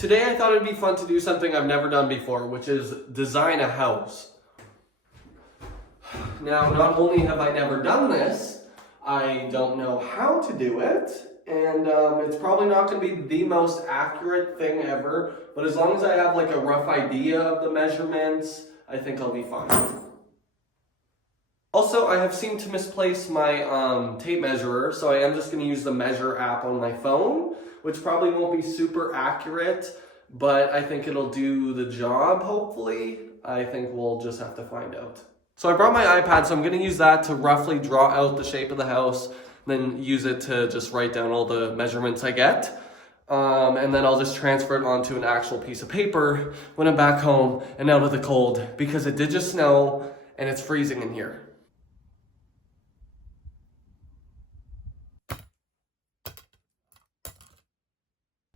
Today I thought it'd be fun to do something I've never done before, which is design a house. Now, not only have I never done this, I don't know how to do it, and it's probably not going to be the most accurate thing ever, but as long as I have like a rough idea of the measurements, I think I'll be fine. Also, I have seemed to misplace my tape measurer, so I am just going to use the measure app on my phone, which probably won't be super accurate, but I think it'll do the job, hopefully. I think we'll just have to find out. So I brought my iPad, so I'm going to use that to roughly draw out the shape of the house, then use it to just write down all the measurements I get. And then I'll just transfer it onto an actual piece of paper when I'm back home and out of the cold, because it did just snow and it's freezing in here.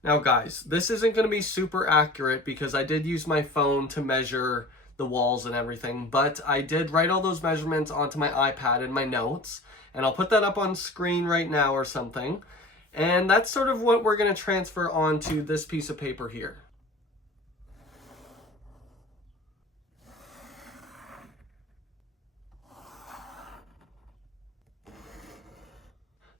Now guys, this isn't going to be super accurate because I did use my phone to measure the walls and everything, but I did write all those measurements onto my iPad in my notes, and I'll put that up on screen right now or something. And that's sort of what we're going to transfer onto this piece of paper here.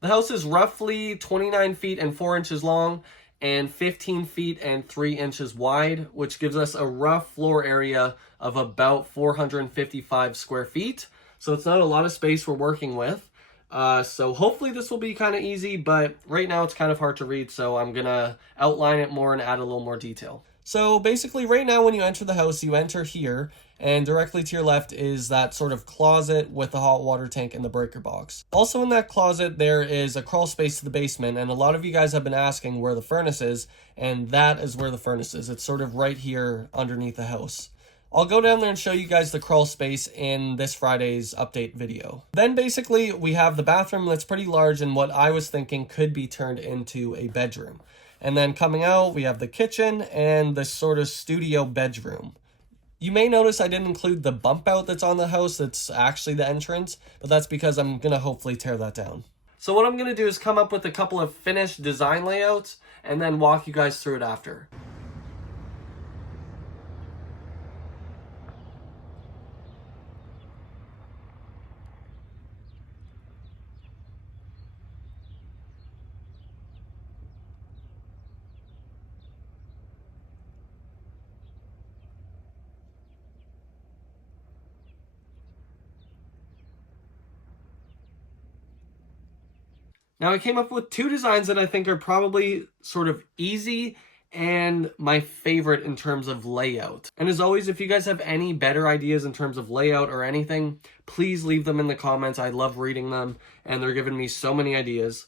The house is roughly 29 feet and 4 inches long and 15 feet and 3 inches wide, which gives us a rough floor area of about 455 square feet. So it's not a lot of space we're working with. So hopefully this will be kind of easy, but right now it's kind of hard to read, so I'm gonna outline it more and add a little more detail. So basically right now when you enter the house, you enter here, and directly to your left is that sort of closet with the hot water tank and the breaker box. Also in that closet there is a crawl space to the basement, and a lot of you guys have been asking where the furnace is, and that is where the furnace is. It's sort of right here underneath the house. I'll go down there and show you guys the crawl space in this Friday's update video. Then basically we have the bathroom that's pretty large and what I was thinking could be turned into a bedroom. And then coming out, we have the kitchen and this sort of studio bedroom. You may notice I didn't include the bump out that's on the house. That's actually the entrance, but that's because I'm gonna hopefully tear that down. So what I'm gonna do is come up with a couple of finished design layouts and then walk you guys through it after. Now I came up with two designs that I think are probably sort of easy and my favorite in terms of layout. And as always, if you guys have any better ideas in terms of layout or anything, please leave them in the comments. I love reading them and they're giving me so many ideas.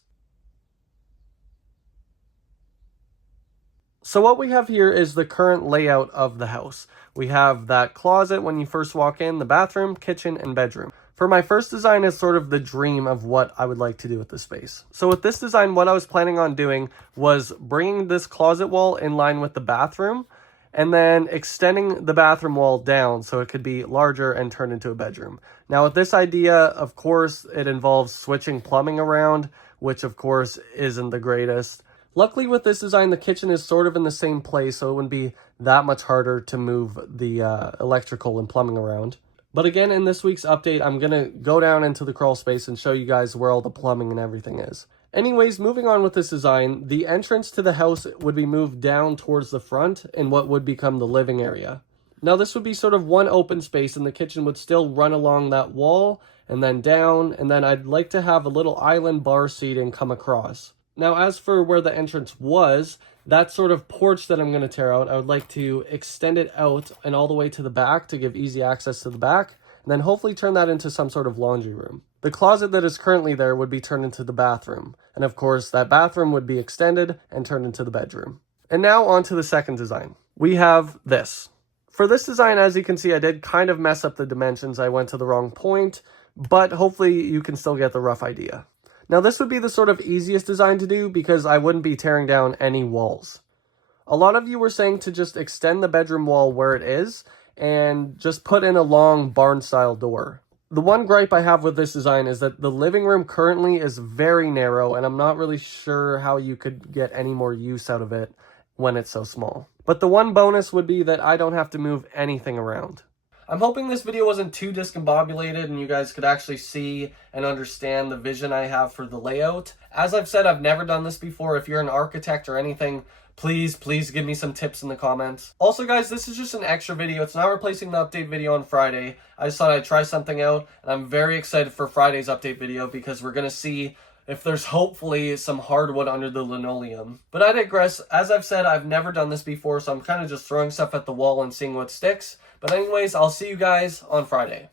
So what we have here is the current layout of the house. We have that closet when you first walk in, the bathroom, kitchen, and bedroom. For my first design is sort of the dream of what I would like to do with this space. So with this design, what I was planning on doing was bringing this closet wall in line with the bathroom and then extending the bathroom wall down so it could be larger and turned into a bedroom. Now with this idea, of course, it involves switching plumbing around, which of course isn't the greatest. Luckily with this design, the kitchen is sort of in the same place, so it wouldn't be that much harder to move the electrical and plumbing around. But again, in this week's update, I'm going to go down into the crawl space and show you guys where all the plumbing and everything is. Anyways, moving on with this design, the entrance to the house would be moved down towards the front in what would become the living area. Now this would be sort of one open space and the kitchen would still run along that wall and then down, and then I'd like to have a little island bar seating come across. Now as for where the entrance was, that sort of porch that I'm going to tear out, I would like to extend it out and all the way to the back to give easy access to the back, and then hopefully turn that into some sort of laundry room. The closet that is currently there would be turned into the bathroom, and of course that bathroom would be extended and turned into the bedroom. And now on to the second design. We have this. For this design, as you can see, I did kind of mess up the dimensions. I went to the wrong point, but hopefully you can still get the rough idea. Now this would be the sort of easiest design to do because I wouldn't be tearing down any walls. A lot of you were saying to just extend the bedroom wall where it is and just put in a long barn style door. The one gripe I have with this design is that the living room currently is very narrow and I'm not really sure how you could get any more use out of it. when it's so small. But the one bonus would be that I don't have to move anything around. I'm hoping this video wasn't too discombobulated and you guys could actually see and understand the vision I have for the layout. As I've said, I've never done this before. If you're an architect or anything, please give me some tips in the comments. Also guys, this is just an extra video. It's not replacing the update video on Friday. I just thought I'd try something out, and I'm very excited for Friday's update video because we're going to see if there's hopefully some hardwood under the linoleum. But I digress. As I've said, I've never done this before, so I'm kind of just throwing stuff at the wall and seeing what sticks. But anyways, I'll see you guys on Friday.